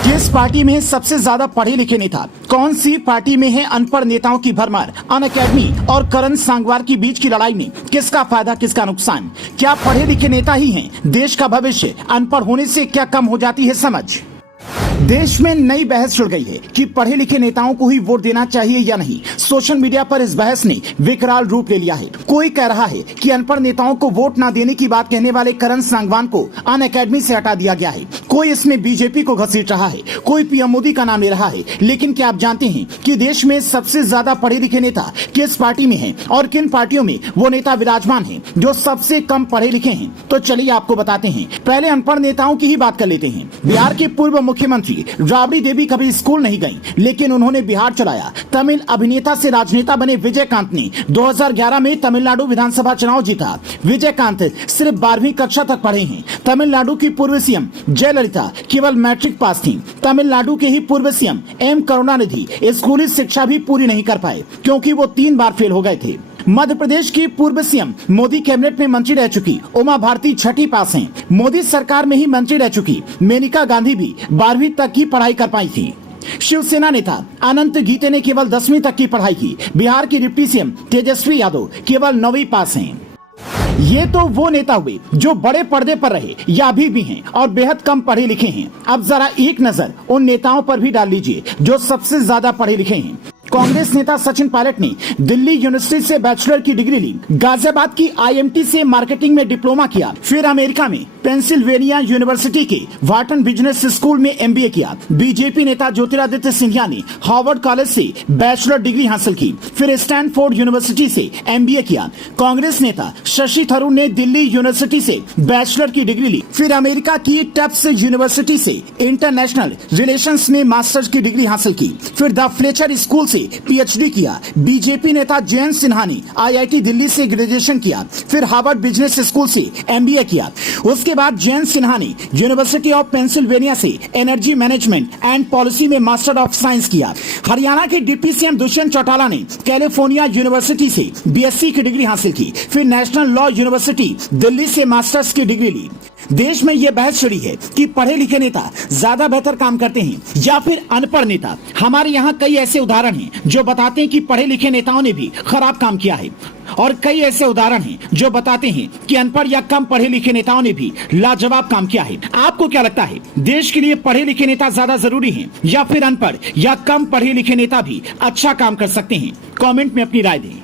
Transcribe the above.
किस पार्टी में सबसे ज्यादा पढ़े लिखे नेता? कौन सी पार्टी में है अनपढ़ नेताओं की भरमार? अनअकैडमी और करण सांगवार की बीच की लड़ाई में किसका फायदा किसका नुकसान? क्या पढ़े लिखे नेता ही हैं देश का भविष्य? अनपढ़ होने से क्या कम हो जाती है समझ? देश में नई बहस छिड़ गई है कि पढ़े लिखे नेताओं को ही वोट देना चाहिए या नहीं। सोशल मीडिया पर इस बहस ने विकराल रूप ले लिया है। कोई कह रहा है कि अनपढ़ नेताओं को वोट न देने की बात कहने वाले करण सांगवान को अनअकैडमी से हटा दिया गया है। कोई इसमें बीजेपी को घसीट रहा है, कोई पीएम मोदी का नाम ले रहा है। लेकिन क्या आप जानते हैं कि देश में सबसे ज्यादा पढ़े लिखे नेता किस पार्टी में है और किन पार्टियों में वो नेता विराजमान है जो सबसे कम पढ़े लिखे हैं? तो चलिए आपको बताते हैं। पहले अनपढ़ नेताओं की ही बात कर लेते हैं। बिहार के पूर्व मुख्यमंत्री राबड़ी देवी कभी स्कूल नहीं गईं, लेकिन उन्होंने बिहार चलाया। तमिल अभिनेता से राजनेता बने विजयकांत ने 2011 में तमिलनाडु विधानसभा चुनाव जीता। विजयकांत सिर्फ 12वीं कक्षा तक पढ़े हैं। तमिलनाडु की पूर्व सीएम जयललिता केवल मैट्रिक पास थी। तमिलनाडु के ही पूर्व सीएम एम करुणानिधि स्कूली शिक्षा भी पूरी नहीं कर पाए क्योंकि वो 3 बार फेल हो गए थे। मध्य प्रदेश की पूर्व सीएम मोदी कैबिनेट में मंत्री रह चुकी उमा भारती 6ठी पास हैं। मोदी सरकार में ही मंत्री रह चुकी मेनका गांधी भी 12वीं तक की पढ़ाई कर पाई थी। शिवसेना नेता अनंत गीते ने केवल 10वीं तक की पढ़ाई की। बिहार की डिप्टी सीएम तेजस्वी यादव केवल 9वीं पास हैं। ये तो वो नेता हुए जो बड़े पर्दे पर रहे या अभी भी हैं और बेहद कम पढ़े लिखे हैं। अब जरा एक नजर उन नेताओं पर भी डाल लीजिए जो सबसे ज्यादा पढ़े लिखे हैं। कांग्रेस नेता सचिन पायलट ने दिल्ली यूनिवर्सिटी से बैचलर की डिग्री ली। गाजियाबाद की आईएमटी से मार्केटिंग में डिप्लोमा किया। फिर अमेरिका में पेंसिल्वेनिया यूनिवर्सिटी के व्हार्टन बिजनेस स्कूल में एमबीए किया। बीजेपी नेता ज्योतिरादित्य सिंधिया ने हार्वर्ड कॉलेज से बैचलर डिग्री हासिल की। फिर स्टैनफोर्ड यूनिवर्सिटी से एमबीए किया। कांग्रेस नेता शशि थरूर ने दिल्ली यूनिवर्सिटी से बैचलर की डिग्री ली। फिर अमेरिका की टफ्ट्स यूनिवर्सिटी से इंटरनेशनल रिलेशंस में मास्टर्स की डिग्री हासिल की। फिर द फ्लेचर स्कूल से पीएचडी किया। बीजेपी नेता जयंत सिन्हा ने आईआईटी दिल्ली से ग्रेजुएशन किया। फिर हार्वर्ड बिजनेस स्कूल से एमबीए किया। उसके बाद जयंत सिन्हा ने यूनिवर्सिटी ऑफ पेंसिल्वेनिया से एनर्जी मैनेजमेंट एंड पॉलिसी में मास्टर ऑफ साइंस किया। हरियाणा के डिप्टी सीएम दुष्यंत चौटाला ने कैलिफोर्निया यूनिवर्सिटी से बीएससी की डिग्री हासिल की। फिर नेशनल लॉ यूनिवर्सिटी दिल्ली से मास्टर्स की डिग्री ली। देश में यह बहस छिड़ी है कि पढ़े लिखे नेता ज्यादा बेहतर काम करते हैं या फिर अनपढ़ नेता। हमारे यहाँ कई ऐसे उदाहरण हैं जो बताते हैं कि पढ़े लिखे नेताओं ने भी खराब काम किया है और कई ऐसे उदाहरण हैं जो बताते हैं कि अनपढ़ या कम पढ़े लिखे नेताओं ने भी लाजवाब काम किया है। आपको क्या लगता है, देश के लिए पढ़े लिखे नेता ज्यादा जरूरी हैं या फिर अनपढ़ या कम पढ़े लिखे नेता भी अच्छा काम कर सकते हैं? कमेंट में अपनी राय दें।